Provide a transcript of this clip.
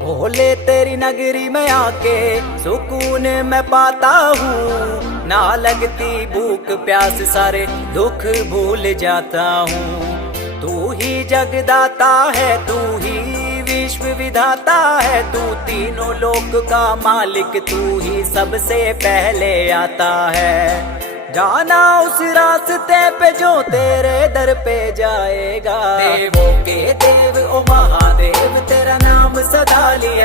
भोले तेरी नगरी में आके सुकून मैं पाता हूँ, ना लगती भूख प्यास सारे दुख भूल जाता हूँ। तू ही जगदाता है, तू ही विश्व विधाता है, तू तीनों लोक का मालिक, तू ही सबसे पहले आता है। जाना उस रास्ते पे जो तेरे दर पे जाएगा, देवों के देव ओ महादेव तेरा नाम सदा लिया